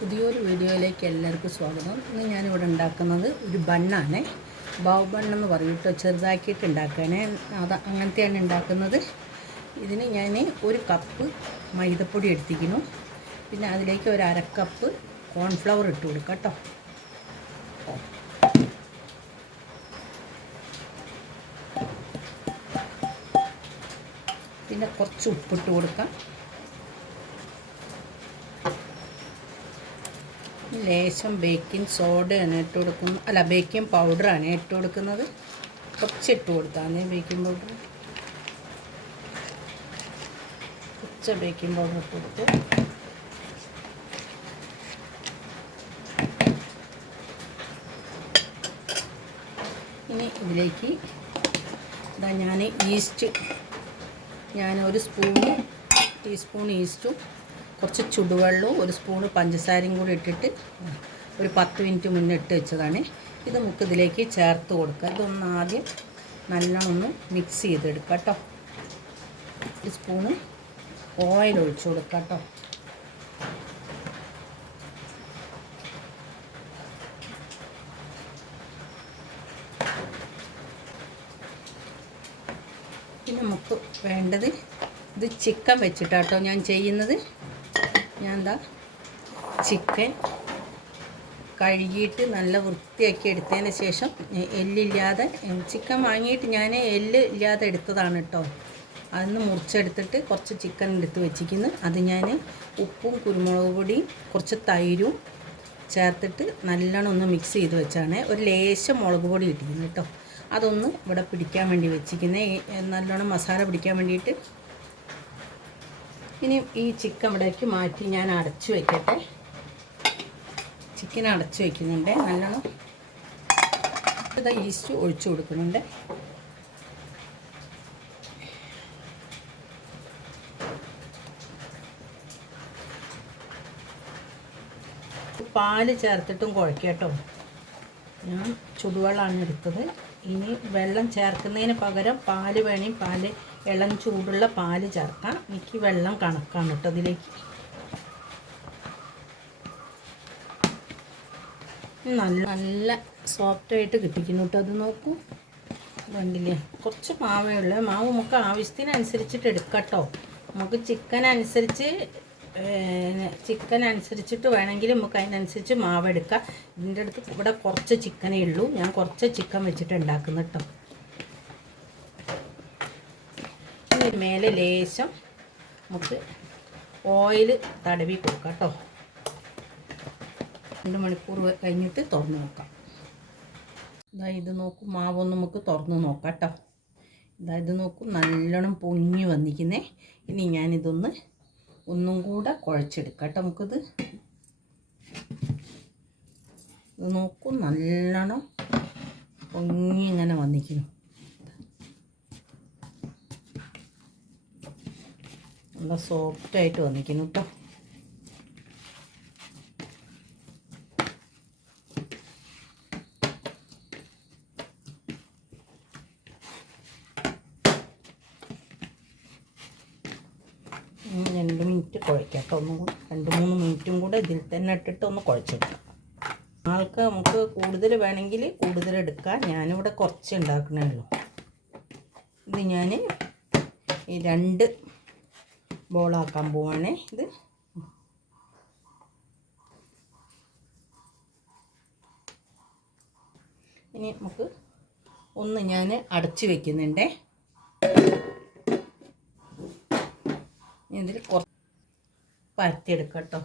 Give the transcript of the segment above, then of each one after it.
പുതിയൊരു വീഡിയോയിലേക്ക് എല്ലാവർക്കും സ്വാഗതം. ഇന്ന് ഞാനിവിടെ ഉണ്ടാക്കുന്നത് ഒരു ബണ്ണാണ്. ബാവ് ബണ്ണെന്ന് പറഞ്ഞിട്ട് ചെറുതാക്കിയിട്ട് ഉണ്ടാക്കണേ അത് അങ്ങനത്തെയാണ് ഉണ്ടാക്കുന്നത്. ഇതിന് ഞാൻ ഒരു കപ്പ് മൈദപ്പൊടി എടുത്തിരിക്കുന്നു. പിന്നെ അതിലേക്ക് ഒരു അരക്കപ്പ് കോൺഫ്ലവർ ഇട്ട് കൊടുക്കാം കേട്ടോ. പിന്നെ കുറച്ച് ഉപ്പിട്ട് കൊടുക്കാം. ലേശം ബേക്കിംഗ് സോഡയാണ് ഇട്ട് കൊടുക്കുന്നത് അല്ല ബേക്കിംഗ് പൗഡറാണ് ഇട്ട് കൊടുക്കുന്നത്. കുറച്ച് ഇട്ട് കൊടുത്താണ് ബേക്കിംഗ് പൗഡർ. കുറച്ച് ബേക്കിംഗ് പൗഡർ ഇട്ട് കൊടുത്തു. ഇനി ഇതിലേക്ക് ഇതാ ഞാൻ ഈസ്റ്റ് ഞാൻ ഒരു സ്പൂണ് ടീസ്പൂൺ ഈസ്റ്റും കുറച്ച് ചുടുവെള്ളവും ഒരു സ്പൂണ് പഞ്ചസാരയും കൂടി ഇട്ടിട്ട് ഒരു പത്ത് മിനിറ്റ് മുന്നേ ഇട്ട് വെച്ചതാണ്. ഇത് നമുക്ക് ഇതിലേക്ക് ചേർത്ത് കൊടുക്കുക. ഇതൊന്ന് ആദ്യം നല്ലോണം ഒന്ന് മിക്സ് ചെയ്തെടുക്കുക കേട്ടോ. ഒരു സ്പൂണ് ഓയിൽ ഒഴിച്ചു കൊടുക്കുക കേട്ടോ. പിന്നെ നമുക്ക് വേണ്ടത് ഇത് ചിക്കൻ വെച്ചിട്ടാട്ടോ ഞാൻ ചെയ്യുന്നത്. ഞാൻ എന്താ ചിക്കൻ കഴുകിയിട്ട് നല്ല വൃത്തിയാക്കി എടുത്തതിന് ശേഷം എല്ലില്ലാതെ ചിക്കൻ വാങ്ങിയിട്ട് ഞാൻ എല്ല് ഇല്ലാതെ എടുത്തതാണ് കേട്ടോ. അതൊന്ന് മുറിച്ചെടുത്തിട്ട് കുറച്ച് ചിക്കൻ എടുത്ത് വെച്ചിരിക്കുന്നു. അത് ഞാൻ ഉപ്പും കുരുമുളക് പൊടിയും കുറച്ച് തൈരും ചേർത്തിട്ട് നല്ലോണം ഒന്ന് മിക്സ് ചെയ്ത് വെച്ചാണ് ഒരു ലേശം മുളക് പൊടി ഇട്ടിരിക്കുന്നത് കേട്ടോ. അതൊന്ന് ഇവിടെ പിടിക്കാൻ വേണ്ടി വെച്ചിരിക്കുന്നത് നല്ലോണം മസാല പിടിക്കാൻ വേണ്ടിയിട്ട് ഇനി ഈ ചിക്കൻ ഇവിടേക്ക് മാറ്റി ഞാൻ അടച്ചു വയ്ക്കട്ടെ. ചിക്കൻ അടച്ചു വയ്ക്കുന്നുണ്ട്. നല്ലോണം ഇതാ ഈസ്റ്റ് ഒഴിച്ചു കൊടുക്കുന്നുണ്ട്. പാൽ ചേർത്തിട്ടും കുഴക്കട്ടോ. ഞാൻ ചുടുവെള്ളമാണ് എടുത്തത്. ഇനി വെള്ളം ചേർക്കുന്നതിന് പകരം പാൽ വേണേൽ പാൽ ഇളം ചൂടുള്ള പാൽ ചേർക്കാം. എനിക്ക് വെള്ളം കണക്കാണ് കേട്ടോ അതിലേക്ക്. നല്ല നല്ല സോഫ്റ്റായിട്ട് കിട്ടിക്കുന്നു കേട്ടോ അത് നോക്കൂ. കണ്ടില്ലേ? കുറച്ച് മാവേ ഉള്ളൂ. മാവ് നമുക്ക് ആവശ്യത്തിനനുസരിച്ചിട്ട് എടുക്കാം കേട്ടോ. നമുക്ക് ചിക്കൻ അനുസരിച്ച് ചിക്കൻ അനുസരിച്ചിട്ട് വേണമെങ്കിൽ നമുക്ക് അതിനനുസരിച്ച് മാവ് എടുക്കാം. ഇതിന്റെ അടുത്ത് ഇവിടെ കുറച്ച് ചിക്കനേ ഉള്ളൂ. ഞാൻ കുറച്ച് ചിക്കൻ വെച്ചിട്ട് ഉണ്ടാക്കുന്നു കേട്ടോ ഇനി മേലെ ലേശം നമുക്ക് ഓയിൽ തടവി കൊടുക്കാം കേട്ടോ. രണ്ട് മണിക്കൂർ കഴിഞ്ഞിട്ട് തുറന്ന് നോക്കാം. ഇതാ ഇത് നോക്കും മാവൊന്ന് നമുക്ക് തുറന്ന് നോക്കാം കേട്ടോ. ഇതാ ഇത് നോക്കും നല്ലോണം പൊങ്ങി വന്നിരിക്കുന്നേ. ഇനി ഞാനിതൊന്ന് ഒന്നും കൂടെ കുഴച്ചെടുക്കാം കേട്ടോ നമുക്കിത്. ഇത് നോക്കും നല്ലോണം പൊങ്ങി ഇങ്ങനെ വന്നിരിക്കുന്നു. നല്ല സോഫ്റ്റായിട്ട് വന്നിരിക്കുന്നു കേട്ടോ രണ്ട് മിനിറ്റ് കുഴക്കാം കേട്ടോ ഒന്നും രണ്ട് മൂന്ന് മിനിറ്റും കൂടെ ഇതിൽ തന്നെ ഇട്ടിട്ട് ഒന്ന് കുഴച്ചെടുക്കാം. ആൾക്ക് നമുക്ക് കൂടുതൽ വേണമെങ്കിൽ കൂടുതൽ എടുക്കാം. ഞാനിവിടെ കുറച്ച് ഉണ്ടാക്കണേ ഉള്ളൂ. ഇത് ഞാൻ രണ്ട് ബോളാക്കാൻ പോവാണേ ഇത്. ഇനി നമുക്ക് ഒന്ന് ഞാൻ അടച്ച് വെക്കുന്നുണ്ടേ. ഇതിൽ കുറച്ച് പരത്തിയെടുക്കാം കേട്ടോ.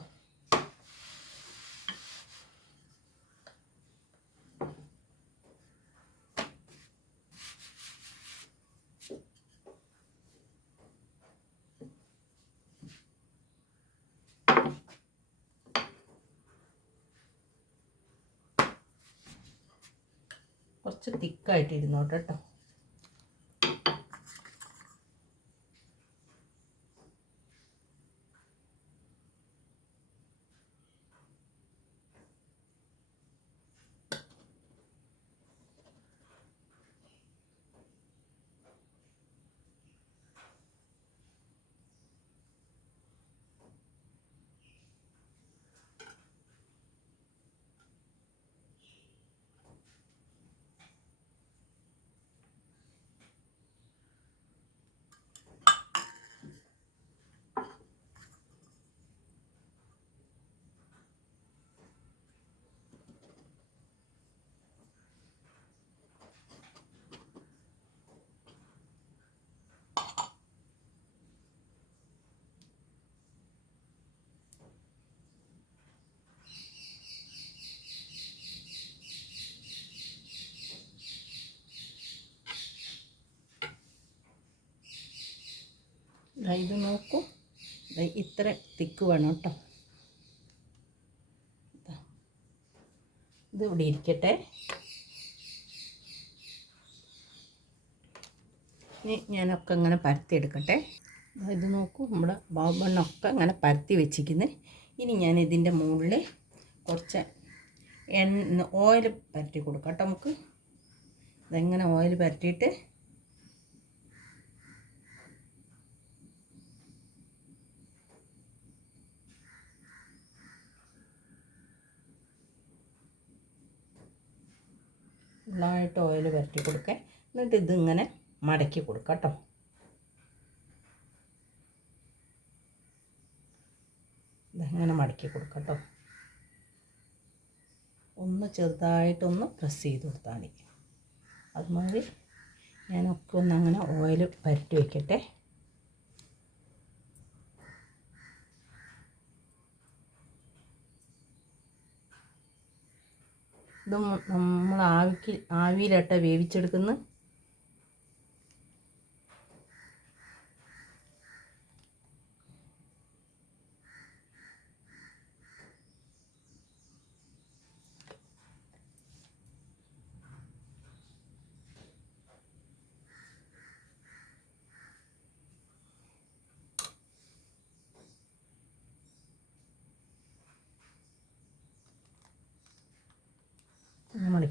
കുറച്ച് തിക്കായിട്ട് ഇരുന്നോട്ടെ കേട്ടോ ഇത് നോക്കൂ. ഇത്ര തിക്ക് വേണം കേട്ടോ. ഇത് ഇവിടെ ഇരിക്കട്ടെ. ഇനി ഞാനൊക്കെ ഇങ്ങനെ പരത്തിയെടുക്കട്ടെ ഇത് നോക്കൂ നമ്മുടെ ബാബണ്ണൊക്കെ ഇങ്ങനെ പരത്തി വെച്ചിരിക്കുന്നത് ഇനി ഞാൻ ഇതിന്റെ മുകളിൽ കുറച്ച് എണ്ണ ഓയിൽ പരട്ടി കൊടുക്കാം കേട്ടോ നമുക്ക്. ഇതെങ്ങനെ ഓയിൽ പരട്ടിയിട്ട് ഫുള്ളായിട്ട് ഓയിൽ വരട്ടി കൊടുക്കുക എന്നിട്ട് ഇതിങ്ങനെ മടക്കി കൊടുക്കുക കേട്ടോ. ഇതങ്ങനെ മടക്കി കൊടുക്കുക കേട്ടോ. ഒന്ന് ചെറുതായിട്ടൊന്ന് പ്രസ് ചെയ്ത് കൊടുത്താൽ മതി. അതുമാതിരി ഞാനൊക്കെ ഒന്ന് അങ്ങനെ ഓയിൽ പരട്ടി വയ്ക്കട്ടെ ഇത് നമ്മൾ ആവിക്ക് ആവിയിലട്ട വേവിച്ചെടുക്കുന്ന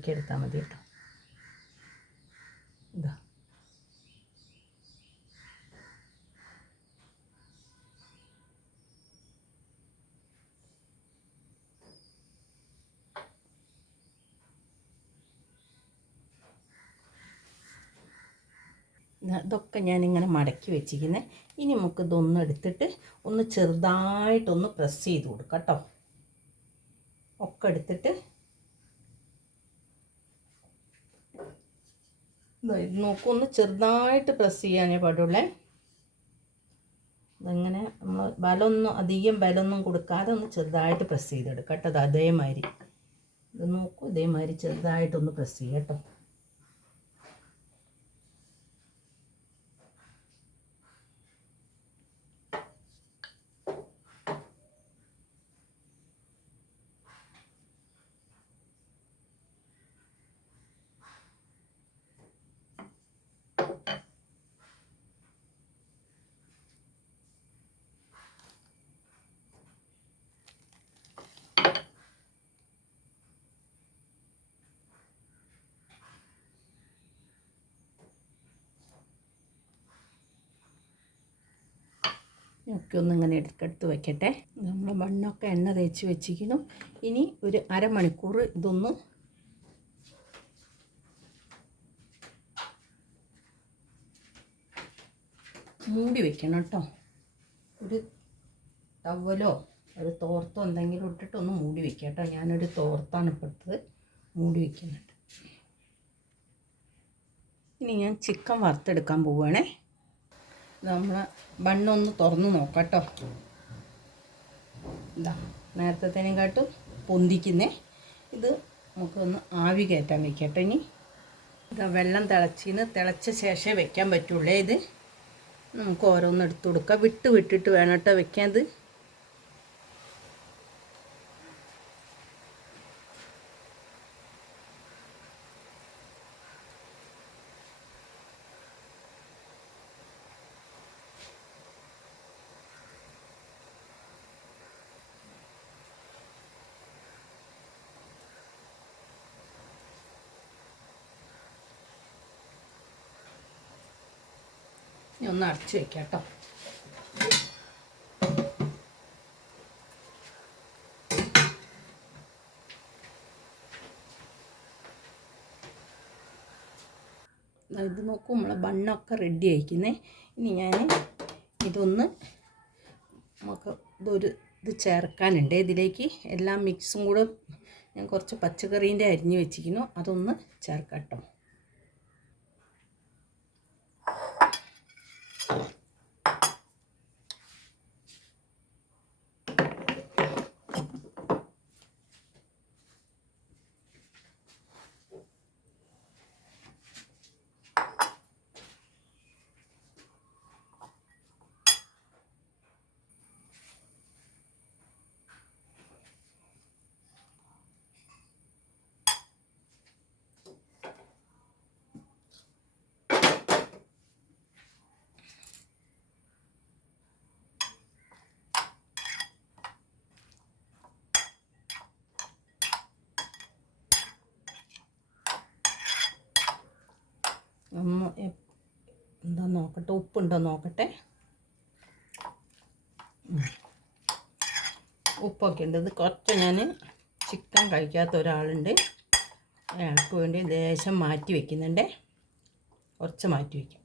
ഒന്ന് മടക്കിയെടുത്താൽ മതി കേട്ടോ. ഇതാ, ഇതൊക്കെ ഞാനിങ്ങനെ മടക്കി വെച്ചിരിക്കുന്നത് ഇനി നമുക്ക് ഇതൊന്ന് എടുത്തിട്ട് ഒന്ന് ചെറുതായിട്ടൊന്ന് പ്രസ് ചെയ്ത് കൊടുക്കാം കേട്ടോ. ഒക്കെ എടുത്തിട്ട് ഇത് നോക്കൂ ഒന്ന് ചെറുതായിട്ട് പ്രസ് ചെയ്യാനേ പാടുള്ളേ. അതങ്ങനെ നമ്മൾ ബലമൊന്നും അധികം ബലമൊന്നും കൊടുക്കാതെ ഒന്ന് ചെറുതായിട്ട് പ്രസ് ചെയ്തെടുക്കാം കേട്ടോ. അത് അതേമാതിരി. ഇത് നോക്കൂ ഇതേമാതിരി ചെറുതായിട്ടൊന്ന് പ്രസ് ചെയ്യാം കേട്ടോ. ഒക്കെ ഒന്ന് ഇങ്ങനെ എടുക്കെടുത്ത് വെക്കട്ടെ. നമ്മൾ മണ്ണൊക്കെ എണ്ണ തേച്ച് വെച്ചിരിക്കുന്നു. ഇനി ഒരു അരമണിക്കൂർ ഇതൊന്ന് മൂടി വെക്കണം കേട്ടോ. ഒരു ടവലോ ഒരു തോർത്തോ എന്തെങ്കിലും ഇട്ടിട്ട് ഒന്ന് മൂടി വെക്കുക കേട്ടോ. ഞാനൊരു തോർത്താണ് ഇപ്പോഴത്തത് മൂടി വെക്കുന്നുണ്ട്. ഇനി ഞാൻ ചിക്കൻ വറുത്തെടുക്കാൻ പോവുകയാണേ. നമ്മൾ ബണ്ണൊന്ന് തുറന്ന് നോക്കാം കേട്ടോ ഇതാ നേരത്തേനും കാട്ടും പൊന്തിക്കുന്നേ. ഇത് നമുക്കൊന്ന് ആവി കയറ്റാൻ വെക്കട്ടെ ഇനി. ഇതാ വെള്ളം തിളച്ചിന്ന് തിളച്ച ശേഷമേ വെക്കാൻ പറ്റുള്ളേ ഇത്. നമുക്ക് ഓരോന്ന് എടുത്തു കൊടുക്കാം. വിട്ട് വിട്ടിട്ട് വേണം കേട്ടോ വെക്കാൻ ഇത്. ഇനി ഒന്ന് അടച്ച് വെക്കാം കേട്ടോ. ഇത് നോക്കൂ നമ്മളെ ബണ്ണൊക്കെ റെഡി ആയിക്കുന്നേ. ഇനി ഞാൻ ഇതൊന്ന് നമുക്ക് ഇതൊരു ഇത് ചേർക്കാനുണ്ട്. ഇതിലേക്ക് എല്ലാ മിക്സും കൂടെ ഞാൻ കുറച്ച് പച്ചക്കറീന്റെ അരിഞ്ഞ് വെച്ചിരിക്കുന്നു. അതൊന്ന് ചേർക്കാം കേട്ടോ എന്താ നോക്കട്ടെ? ഉപ്പുണ്ടോ നോക്കട്ടെ. ഉപ്പൊക്കെ ഉണ്ട് ഇത് കുറച്ച് ഞാൻ ചിക്കൻ കഴിക്കാത്ത ഒരാളുണ്ട്. അയാൾക്ക് വേണ്ടി ലേശം മാറ്റി വയ്ക്കുന്നുണ്ട് കുറച്ച് മാറ്റി വയ്ക്കും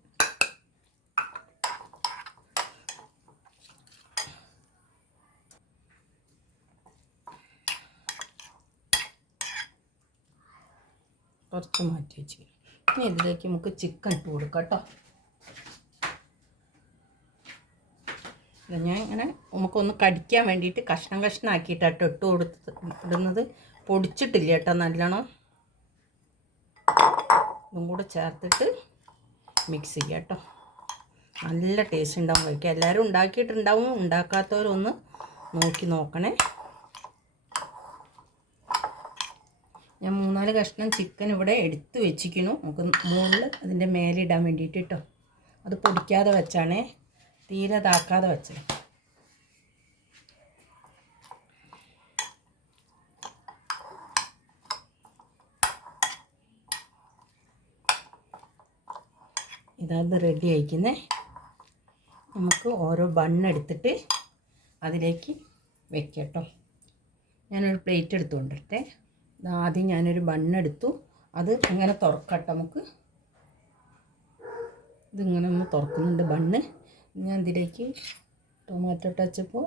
കുറച്ച് മാറ്റി വെച്ച് ഇനി ഇതിലേക്ക് നമുക്ക് ചിക്കൻ ഇട്ട് കൊടുക്കാം കേട്ടോ ഞാൻ ഇങ്ങനെ നമുക്കൊന്ന് കടിക്കാൻ വേണ്ടിയിട്ട് കഷ്ണം കഷ്ണം ആക്കിയിട്ടാട്ടോ ഇട്ട് കൊടുത്ത് ഇടുന്നത്. പൊടിച്ചിട്ടില്ല കേട്ടോ നല്ലോണം. ഇതും കൂടെ ചേർത്തിട്ട് മിക്സ് ചെയ്യുക കേട്ടോ നല്ല ടേസ്റ്റ് ഉണ്ടാവും കഴിക്കുക എല്ലാവരും ഉണ്ടാക്കിയിട്ടുണ്ടാവും ഉണ്ടാക്കാത്തവരൊന്ന് നോക്കി നോക്കണേ. ഞാൻ മൂന്നാൽ കഷ്ണം ചിക്കൻ ഇവിടെ എടുത്ത് വെച്ചിരിക്കുന്നു. നമുക്ക് മുകളിൽ അതിന്റെ മേലെ ഇടാൻ വേണ്ടിയിട്ട് കേട്ടോ അത് പൊടിക്കാതെ വെച്ചാണേ. തീരെ താക്കാതെ വെച്ചത്. ഇതാത് റെഡി ആയിക്കുന്നേ. നമുക്ക് ഓരോ ബണ്ണെടുത്തിട്ട് അതിലേക്ക് വെക്കട്ടോ ഞാനൊരു പ്ലേറ്റ് എടുത്തുകൊണ്ടിട്ടെ ആദ്യം ഞാനൊരു ബണ്ണെടുത്തു. അത് ഇങ്ങനെ തുറക്കട്ടെ നമുക്ക്. ഇതിങ്ങനെ ഒന്ന് തുറക്കുന്നുണ്ട് ബണ്ണ്. ഞാൻ ഇതിലേക്ക് ടൊമാറ്റോ ടച്ചപ്പോൾ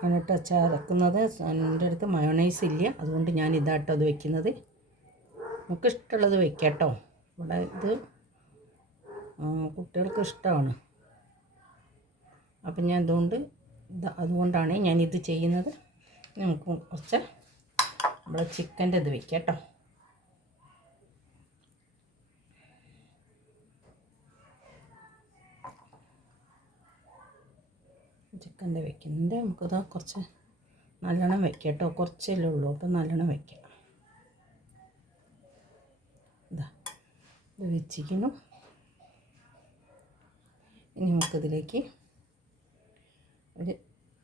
ടൊമാറ്റോ ടച്ച് അരക്കുന്നത്. എന്റെ അടുത്ത് മയോണൈസ് ഇല്ല. അതുകൊണ്ട് ഞാൻ ഇതാട്ടോ അത് വെക്കുന്നത്. നമുക്ക് ഇഷ്ടമുള്ളത് വെക്കാട്ടോ. കേട്ടോ ഇവിടെ ഇത് കുട്ടികൾക്ക് ഇഷ്ടമാണ്. അപ്പം ഞാൻ അതുകൊണ്ട് അതുകൊണ്ടാണ് ഞാൻ ഇത് ചെയ്യുന്നത്. നമുക്ക് കുറച്ച് നമ്മളെ ചിക്കന്റെ ഇത് വെക്കാം കേട്ടോ. ചിക്കന്റെ വെക്കുന്നുണ്ട്. നമുക്കത് കുറച്ച് നല്ലോണം വെക്കാം കേട്ടോ. കുറച്ചല്ലേ ഉള്ളൂ. അപ്പം നല്ലോണം വെക്കാം. ഇതാ. ഇത് വെച്ചിരിക്കുന്നു. ഇനി നമുക്കിതിലേക്ക് ഒരു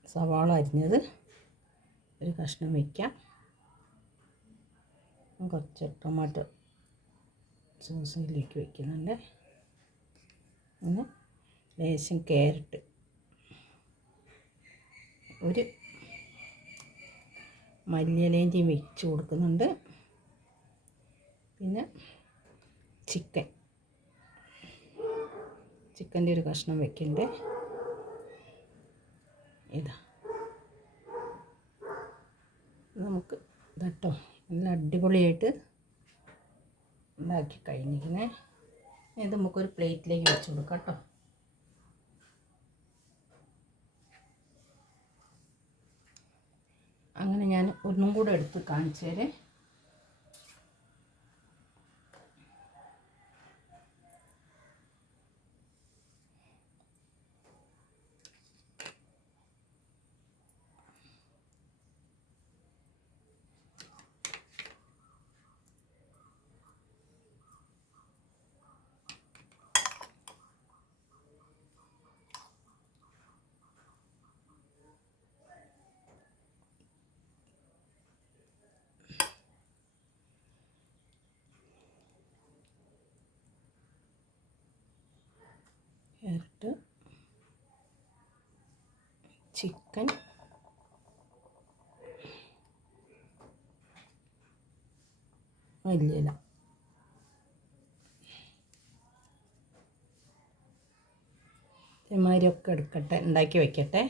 സവാള അരിഞ്ഞത് ഒരു കഷ്ണം വയ്ക്കാം കുറച്ച് ടൊമാറ്റോ ഇതിലേക്ക് വയ്ക്കുന്നുണ്ട് പിന്നെ ലേശം ക്യാരറ്റ്. ഒരു മല്ലിയിലേന്റെയും വെച്ച് കൊടുക്കുന്നുണ്ട്. പിന്നെ ചിക്കൻ. ചിക്കന്റെ ഒരു കഷ്ണം വെക്കണ്ടേ? ഇതാ. നമുക്ക് ഇതട്ടോ നല്ല അടിപൊളിയായിട്ട് ഉണ്ടാക്കി കഴിഞ്ഞിരിക്കണേ ഇത് നമുക്കൊരു പ്ലേറ്റിലേക്ക് വെച്ച് കൊടുക്കാം കേട്ടോ. അങ്ങനെ ഞാൻ ഒന്നും കൂടെ എടുത്ത് കാണിച്ചു തരേ. Carrot chicken. മല്ലിയില. ഇമാരിയൊക്കെ എടുക്കട്ടെ ഉണ്ടാക്കി വെക്കട്ടെ.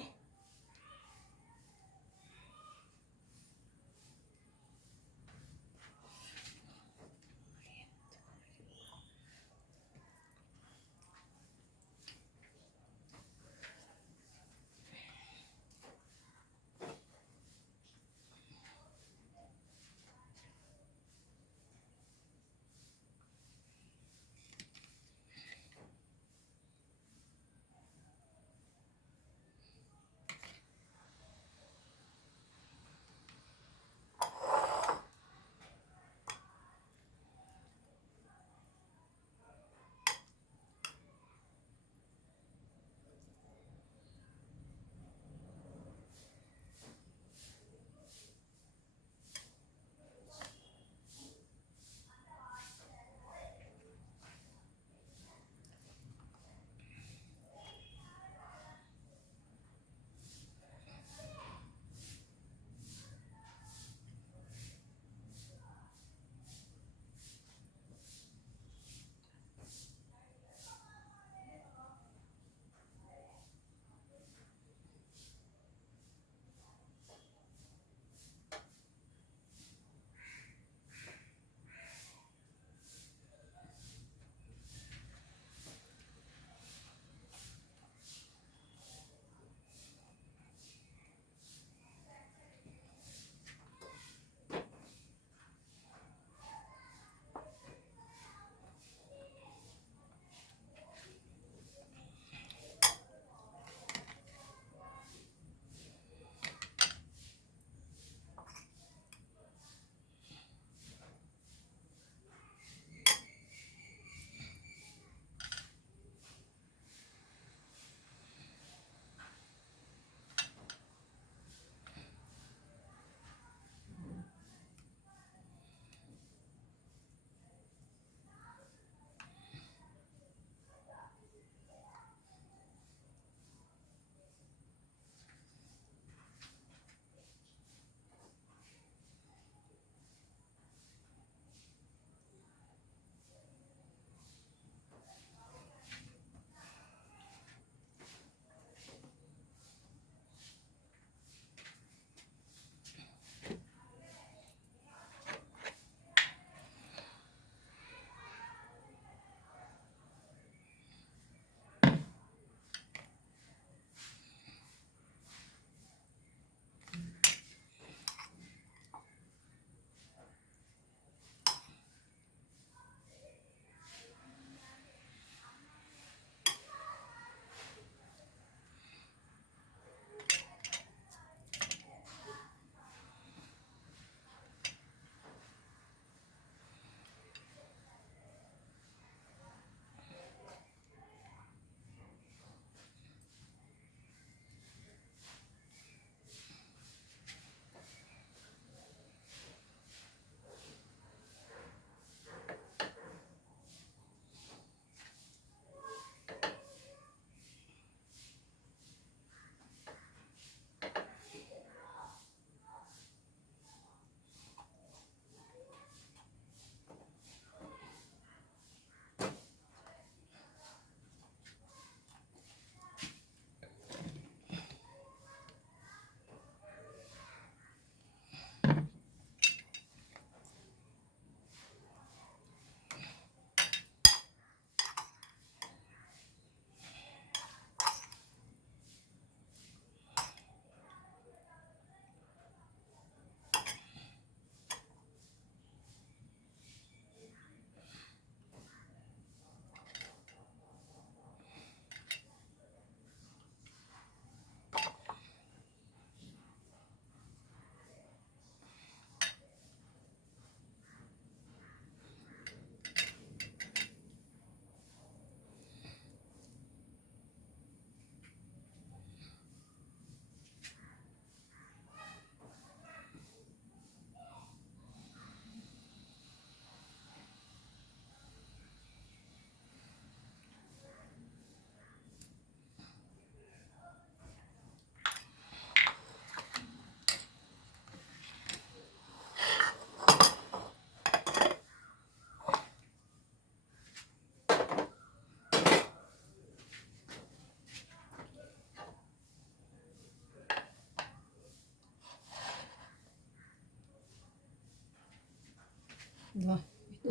ഇതാ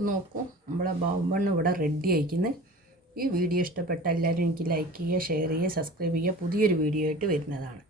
നോക്കൂ. നമ്മളെ ബാവുമ്പണ്ണ് ഇവിടെ റെഡി ആയിക്കുന്നു. ഈ വീഡിയോ ഇഷ്ടപ്പെട്ട എല്ലാവരും എനിക്ക് ലൈക്ക് ചെയ്യുക ഷെയർ ചെയ്യുക സബ്സ്ക്രൈബ് ചെയ്യുക. പുതിയൊരു വീഡിയോ ആയിട്ട് വരുന്നതാണ്.